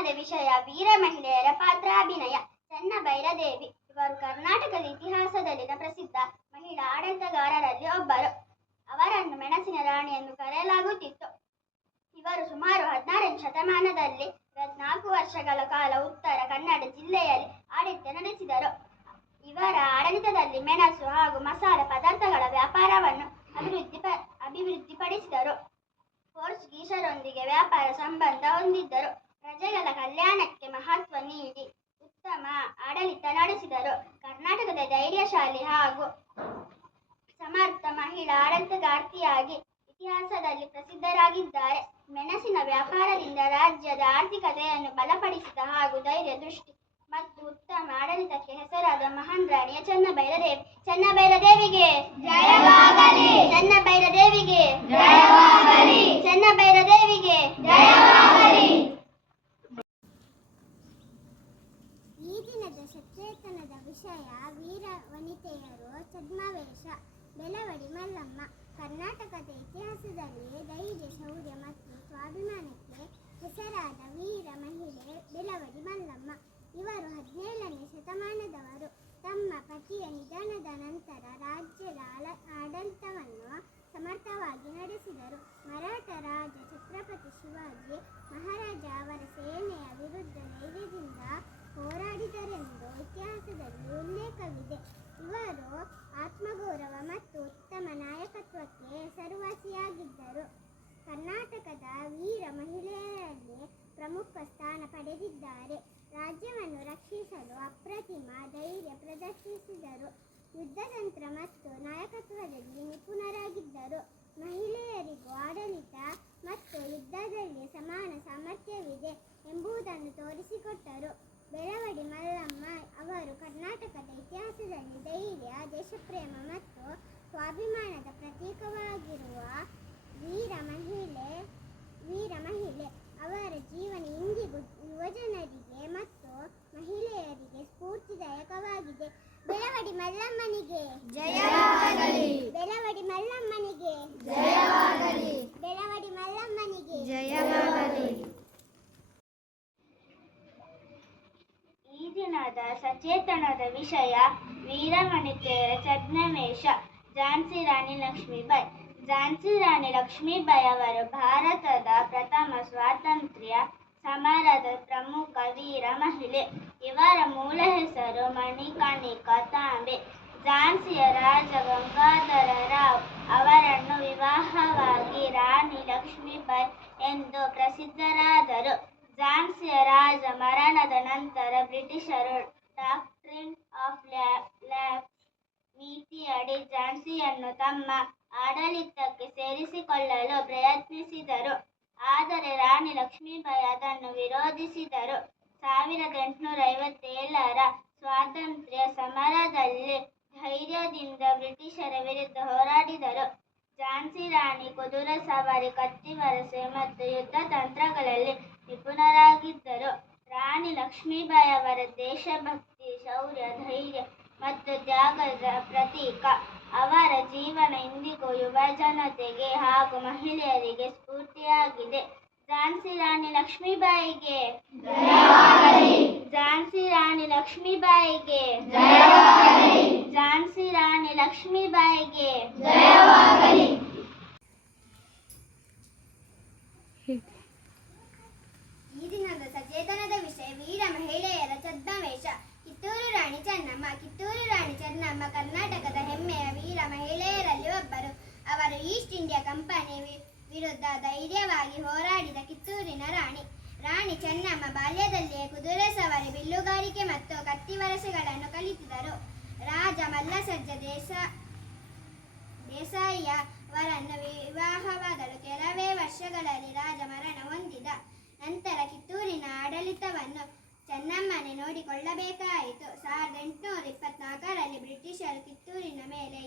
ಸಚೇತನದ ವಿಷಯ ವೀರ ಮಹಿಳೆಯರ ಪಾತ್ರಾಭಿನಯ. ಚೆನ್ನಭೈರದೇವಿ ಇವರು ಕರ್ನಾಟಕದ ಇತಿಹಾಸದಲ್ಲಿನ ಪ್ರಸಿದ್ಧ ಮಹಿಳಾ ಆಡಳಿತಗಾರರಲ್ಲಿ ಒಬ್ಬರು. ಅವರನ್ನು ಮೆಣಸಿನ ರಾಣಿ ಎಂದು ಕರೆಯಲಾಗುತ್ತಿತ್ತು. ಇವರು ಸುಮಾರು 16ನೇ ಶತಮಾನದಲ್ಲಿ 4 ವರ್ಷಗಳ ಕಾಲ ಉತ್ತರ ಕನ್ನಡ ಜಿಲ್ಲೆಯಲ್ಲಿ ಆಡಳಿತ ನಡೆಸಿದರು. ಇವರ ಆಡಳಿತದಲ್ಲಿ ಮೆಣಸು ಹಾಗೂ ಮಸಾಲೆ ಪದಾರ್ಥಗಳ ವ್ಯಾಪಾರವನ್ನು ಅಭಿವೃದ್ಧಿಪಡಿಸಿದರು. ಪೋರ್ಚುಗೀಸರೊಂದಿಗೆ ವ್ಯಾಪಾರ ಸಂಬಂಧ ಹೊಂದಿದ್ದರು. ಪ್ರಜೆಗಳ ಕಲ್ಯಾಣಕ್ಕೆ ಮಹತ್ವ ನೀಡಿ ಉತ್ತಮ ಆಡಳಿತ ನಡೆಸಿದರು. ಕರ್ನಾಟಕದ ಧೈರ್ಯಶಾಲಿ ಹಾಗೂ ಸಮರ್ಥ ಮಹಿಳಾ ಆಡಳಿತಗಾರ್ತಿಯಾಗಿ ಇತಿಹಾಸದಲ್ಲಿ ಪ್ರಸಿದ್ಧರಾಗಿದ್ದಾರೆ. ಮೆಣಸಿನ ವ್ಯಾಪಾರದಿಂದ ರಾಜ್ಯದ ಆರ್ಥಿಕತೆಯನ್ನು ಬಲಪಡಿಸಿದ ಹಾಗೂ ಧೈರ್ಯ, ದೃಷ್ಟಿ ಮತ್ತು ಉತ್ತಮ ಆಡಳಿತಕ್ಕೆ ಹೆಸರಾದ ಮಹಾನ್ ರಾಣಿಯ ಚೆನ್ನಭೈರದೇವಿ. ಚೆನ್ನಭೈರದೇವಿಗೆ ಜಯವಾಗಲಿ. ಚೆನ್ನಭೈರದೇವಿಗೆ ಜಯವಾಗಲಿ. ಚೆನ್ನಭೈರದೇವಿಗೆ ಜಯವಾಗಲಿ. ಈ ದಿನದ ಸಚೇತನದ ವಿಷಯ ವೀರ ವನಿತೆಯರು ಛದ್ಮವೇಷ. ಬೆಳವಡಿ ಮಲ್ಲಮ್ಮ ಕರ್ನಾಟಕದ ಇತಿಹಾಸದಲ್ಲಿ ಧೈರ್ಯ, ಶೌರ್ಯ ಮತ್ತು ಸ್ವಾಭಿಮಾನಕ್ಕೆ ಹೆಸರಾದ ವೀರ ಮಹಿಳೆ ಬೆಳವಡಿ ಮಲ್ಲಮ್ಮ. ಇವರು 17ನೇ ಶತಮಾನದವರು. ತಮ್ಮ ಪತಿಯ ನಿಧನದ ನಂತರ ರಾಜ್ಯದ ಆಡಳಿತವನ್ನು ಸಮರ್ಥವಾಗಿ ನಡೆಸಿದರು. ಮರಾಠ ರಾಜ ಛತ್ರಪತಿ ಶಿವಾಜಿ ಮಹಾರಾಜ ಅವರ ಸೇನೆಯ ವಿರುದ್ಧ ಧೈರ್ಯದಿಂದ ಹೋರಾಡಿದರೆಂದು ಇತಿಹಾಸದಲ್ಲಿ ಉಲ್ಲೇಖವಿದೆ. ಇವರು ಆತ್ಮಗೌರವ ಮತ್ತು ಉತ್ತಮ ನಾಯಕತ್ವಕ್ಕೆ ಹೆಸರುವಾಸಿಯಾಗಿದ್ದರು. ಕರ್ನಾಟಕದ ವೀರ ಮಹಿಳೆಯರಲ್ಲಿ ಪ್ರಮುಖ ಸ್ಥಾನ ಪಡೆದಿದ್ದಾರೆ. ರಾಜ್ಯವನ್ನು ರಕ್ಷಿಸಲು ಅಪ್ರತಿಮ ಧೈರ್ಯ ಪ್ರದರ್ಶಿಸಿದರು. ಯುದ್ಧತಂತ್ರ ಮತ್ತು ನಾಯಕತ್ವದಲ್ಲಿ ನಿಪುಣರಾಗಿದ್ದರು. ಮಹಿಳೆಯರಿಗೂ ಆಡಳಿತ ಮತ್ತು ಯುದ್ಧದಲ್ಲಿ ಸಮಾನ ಸಾಮರ್ಥ್ಯವಿದೆ ಎಂಬುದನ್ನು ತೋರಿಸಿಕೊಟ್ಟರು. ಬೆಳವಡಿ ಮಲ್ಲಮ್ಮ ಅವರು ಕರ್ನಾಟಕದ ಇತಿಹಾಸದಲ್ಲಿ ಧೈರ್ಯ, ದೇಶಪ್ರೇಮ ಮತ್ತು ಸ್ವಾಭಿಮಾನದ ಪ್ರತೀಕವಾಗಿರುವ ವೀರ ಮಹಿಳೆ. ಅವರ ಜೀವನ ಇಂದಿಗೂ ಯುವಜನರಿಗೆ ಮತ್ತು ಮಹಿಳೆಯರಿಗೆ ಸ್ಫೂರ್ತಿದಾಯಕವಾಗಿದೆ. ಬೆಳವಡಿ ಮಲ್ಲಮ್ಮನಿಗೆ ಜಯವಾಗಲಿ. ಬೆಳವಡಿ ಮಲ್ಲಮ್ಮನಿಗೆ ಜಯವಾಗಲಿ. ಬೆಳವಡಿ ಮಲ್ಲಮ್ಮನಿಗೆ ಜಯವಾಗಲಿ. ಈ ದಿನದ ಸಚೇತನದ ವಿಷಯ ವೀರವನಿತೆಯರ ಛದ್ಮವೇಷ. ಝಾನ್ಸಿ ರಾಣಿ ಲಕ್ಷ್ಮೀಬಾಯಿ. ಝಾನ್ಸಿ ರಾಣಿ ಲಕ್ಷ್ಮೀಬಾಯಿ ಅವರು ಭಾರತದ ಪ್ರಥಮ ಸ್ವಾತಂತ್ರ್ಯ ಸಮರದ ಪ್ರಮುಖ ವೀರ ಮಹಿಳೆ. ಇವರ ಮೂಲ ಹೆಸರು ಮಣಿಕರ್ಣಿಕಾ ತಾಂಬೆ. ಝಾನ್ಸಿಯ ರಾಜ ಗಂಗಾಧರ ರಾವ್ ಅವರನ್ನು ವಿವಾಹವಾಗಿ ರಾಣಿ ಲಕ್ಷ್ಮೀಬಾಯಿ ಎಂದು ಪ್ರಸಿದ್ಧರಾದರು. ಝಾನ್ಸಿಯ ರಾಜ ಮರಣದ ನಂತರ ಬ್ರಿಟಿಷರು ಡಾಕ್ಟ್ರಿನ್ ಆಫ್ ಲ್ಯಾಬ್ಸ್ ನೀತಿಯಡಿ ಝಾನ್ಸಿಯನ್ನು ತಮ್ಮ ಆಡಳಿತಕ್ಕೆ ಸೇರಿಸಿಕೊಳ್ಳಲು ಪ್ರಯತ್ನಿಸಿದರು. ಆದರೆ ರಾಣಿ ಲಕ್ಷ್ಮೀಬಾಯಿ ಅದನ್ನು ವಿರೋಧಿಸಿದರು. 1857ರ ಸ್ವಾತಂತ್ರ್ಯ ಸಮರದಲ್ಲಿ ಧೈರ್ಯದಿಂದ ಬ್ರಿಟಿಷರ ವಿರುದ್ಧ ಹೋರಾಡಿದರು. ಝಾನ್ಸಿ ರಾಣಿ ಕುದುರೆ ಸವಾರಿ, ಕತ್ತಿ ವರಸೆ ಮತ್ತು ಯುದ್ಧ ತಂತ್ರಗಳಲ್ಲಿ ನಿಪುಣರಾಗಿದ್ದರು. ರಾಣಿ ಲಕ್ಷ್ಮೀಬಾಯಿ ಅವರ ದೇಶಭಕ್ತಿ, ಶೌರ್ಯ, ಧೈರ್ಯ ಮತ್ತು ತ್ಯಾಗದ ಪ್ರತೀಕ. ಅವರ ಜೀವನ ಇಂದಿಗೂ ಯುವ ಜನತೆಗೆ ಹಾಗೂ ಮಹಿಳೆಯರಿಗೆ ಸ್ಫೂರ್ತಿಯಾಗಿದೆ. ಝಾನ್ಸಿ ರಾಣಿ ಲಕ್ಷ್ಮೀಬಾಯಿಗೆ ಜಯವಾಗಲಿ. ಝಾನ್ಸಿ ರಾಣಿ ಲಕ್ಷ್ಮೀಬಾಯಿಗೆ ಜಯವಾಗಲಿ. ಝಾನ್ಸಿ ರಾಣಿ ಲಕ್ಷ್ಮೀಬಾಯಿಗೆ ಜಯವಾಗಲಿ. ಈ ದಿನದ ಸಚೇತನದ ವಿಷಯ ವೀರ ಮಹಿಳೆಯರ ಛದ್ಮವೇಷ. ಕಿತ್ತೂರು ರಾಣಿ ಚೆನ್ನಮ್ಮ. ಕಿತ್ತೂರು ರಾಣಿ ಚೆನ್ನಮ್ಮ ಕರ್ನಾಟಕದ ಹೆಮ್ಮೆಯ ವೀರ ಮಹಿಳೆಯರಲ್ಲಿ ಒಬ್ಬರು. ಅವರು ಈಸ್ಟ್ ಇಂಡಿಯಾ ಕಂಪನಿ ವಿರುದ್ಧ ಧೈರ್ಯವಾಗಿ ಹೋರಾಡಿದ ಕಿತ್ತೂರಿನ ರಾಣಿ. ರಾಣಿ ಚೆನ್ನಮ್ಮ ಬಾಲ್ಯದಲ್ಲಿಯೇ ಕುದುರೆ ಸವಾರಿ, ಬಿಲ್ಲುಗಾರಿಕೆ ಮತ್ತು ಕತ್ತಿವರಸೆಗಳನ್ನು ಕಲಿತಿದ್ದರು. ರಾಜ ಮಲ್ಲಸಜ್ಜ ದೇಸಾಯಿಯ ಅವರನ್ನು ವಿವಾಹವಾಗಲು ಕೆಲವೇ ವರ್ಷಗಳಲ್ಲಿ ರಾಜ ಮರಣ ಹೊಂದಿದ. ನಂತರ ಕಿತ್ತೂರಿನ ಆಡಳಿತವನ್ನು ಚೆನ್ನಮ್ಮನೇ ನೋಡಿಕೊಳ್ಳಬೇಕಾಯಿತು. 1824ರಲ್ಲಿ ಬ್ರಿಟಿಷರು ಕಿತ್ತೂರಿನ ಮೇಲೆ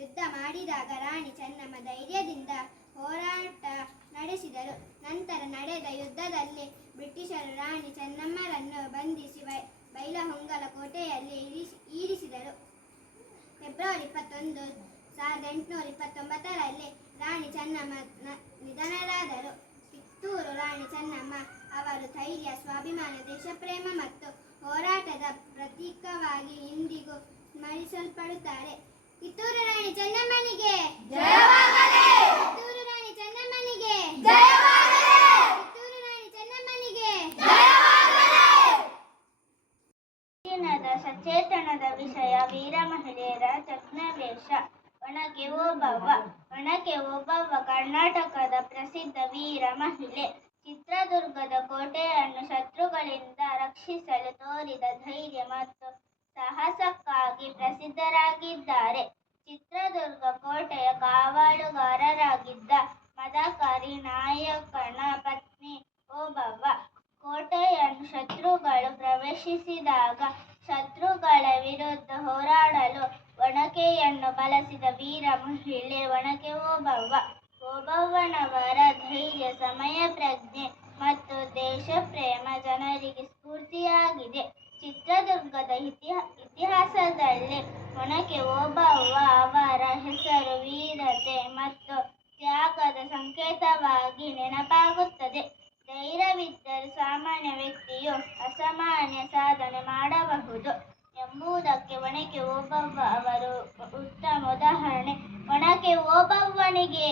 ಯುದ್ಧ ಮಾಡಿದಾಗ ರಾಣಿ ಚೆನ್ನಮ್ಮ ಧೈರ್ಯದಿಂದ ಹೋರಾಟ ನಡೆಸಿದರು. ನಂತರ ನಡೆದ ಯುದ್ಧದಲ್ಲಿ ಬ್ರಿಟಿಷರು ರಾಣಿ ಚೆನ್ನಮ್ಮರನ್ನು ಬಂಧಿಸಿ ಬೈಲಹೊಂಗಲ ಕೋಟೆಯಲ್ಲಿ ಇರಿಸಿದರು. ಫೆಬ್ರವರಿ 21, 1829ರಲ್ಲಿ ರಾಣಿ ಚೆನ್ನಮ್ಮ ನಿಧನರಾದರು. ಕಿತ್ತೂರು ರಾಣಿ ಚೆನ್ನಮ್ಮ ಅವರ ಅವರು ಧೈರ್ಯ, ಸ್ವಾಭಿಮಾನ, ದೇಶಪ್ರೇಮ ಮತ್ತು ಹೋರಾಟದ ಪ್ರತೀಕವಾಗಿ ಇಂದಿಗೂ ಸ್ಮರಿಸಲ್ಪಡುತ್ತಾರೆ. ಕಿತ್ತೂರು ರಾಣಿ ಚೆನ್ನಮ್ಮನಿಗೆ ಜಯವಾಗಲಿ! ಕಿತ್ತೂರು ರಾಣಿ ಚೆನ್ನಮ್ಮನಿಗೆ ಜಯವಾಗಲಿ! ಕಿತ್ತೂರು ರಾಣಿ ಚೆನ್ನಮ್ಮನಿಗೆ ಜಯವಾಗಲಿ! ದಿನದ ಸಚೇತನದ ವಿಷಯ ವೀರ ಮಹಿಳೆಯರ ಛದ್ಮವೇಷ. ಒನಕೆ ಓಬವ್ವ. ಒನಕೆ ಓಬವ್ವ ಕರ್ನಾಟಕದ ಪ್ರಸಿದ್ಧ ವೀರ ಮಹಿಳೆ. ಚಿತ್ರದುರ್ಗದ ಕೋಟೆಯನ್ನು ಶತ್ರುಗಳಿಂದ ರಕ್ಷಿಸಲು ತೋರಿದ ಧೈರ್ಯ ಮತ್ತು ಸಾಹಸಕ್ಕಾಗಿ ಪ್ರಸಿದ್ಧರಾಗಿದ್ದಾರೆ. ಚಿತ್ರದುರ್ಗ ಕೋಟೆಯ ಕಾವಲುಗಾರರಾಗಿದ್ದ ಮದಕರಿ ನಾಯಕನ ಪತ್ನಿ ಓಬವ್ವ. ಕೋಟೆಯನ್ನು ಶತ್ರುಗಳು ಪ್ರವೇಶಿಸಿದಾಗ ಶತ್ರುಗಳ ವಿರುದ್ಧ ಹೋರಾಡಲು ಒನಕೆಯನ್ನು ಬಳಸಿದ ವೀರ ಮಹಿಳೆ ಒನಕೆ ಓಬವ್ವ. ಓಬವ್ವನವರ ಧೈರ್ಯ, ಸಮಯ ಪ್ರಜ್ಞೆ ಮತ್ತು ದೇಶಪ್ರೇಮ ಜನರಿಗೆ ಸ್ಫೂರ್ತಿಯಾಗಿದೆ. ಚಿತ್ರದುರ್ಗದ ಇತಿಹಾಸದಲ್ಲಿ ಒನಕೆ ಓಬವ್ವ ಅವರ ಹೆಸರು ವೀರತೆ ಮತ್ತು ತ್ಯಾಗದ ಸಂಕೇತವಾಗಿ ನೆನಪಾಗುತ್ತದೆ. ಧೈರ್ಯವಿದ್ದರೆ ಸಾಮಾನ್ಯ ವ್ಯಕ್ತಿಯು ಅಸಾಮಾನ್ಯ ಸಾಧನೆ ಮಾಡಬಹುದು ಎಂಬುದಕ್ಕೆ ಒನಕೆ ಓಬವ್ವ ಅವರು ಉತ್ತಮ ಉದಾಹರಣೆ. ಒನಕೆ ಓಬವ್ವನಿಗೆ